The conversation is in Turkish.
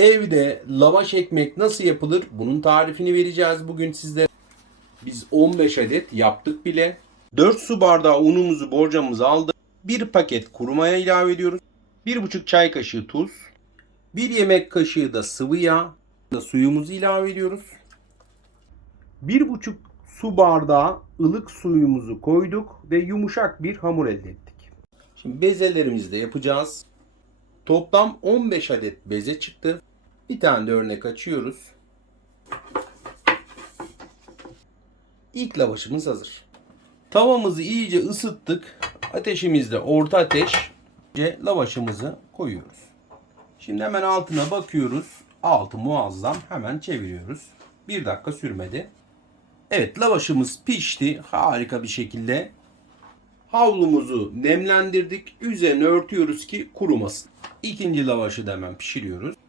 Evde lavaş ekmek nasıl yapılır? Bunun tarifini vereceğiz bugün sizlere. Biz 15 adet yaptık bile. 4 su bardağı unumuzu borcamımıza aldık. 1 paket kuru maya ilave ediyoruz. 1,5 çay kaşığı tuz. 1 yemek kaşığı da sıvı yağ. Da suyumuzu ilave ediyoruz. 1,5 su bardağı ılık suyumuzu koyduk ve yumuşak bir hamur elde ettik. Şimdi bezelerimizi de yapacağız. Toplam 15 adet beze çıktı. Bir tane de örnek açıyoruz. İlk lavaşımız hazır. Tavamızı iyice ısıttık. Ateşimizde orta ateş. İyice lavaşımızı koyuyoruz. Şimdi hemen altına bakıyoruz. Altı muazzam. Hemen çeviriyoruz. Bir dakika sürmedi. Evet lavaşımız pişti. Harika bir şekilde. Havlumuzu nemlendirdik. Üzerine örtüyoruz ki kurumasın. İkinci lavaşı da hemen pişiriyoruz.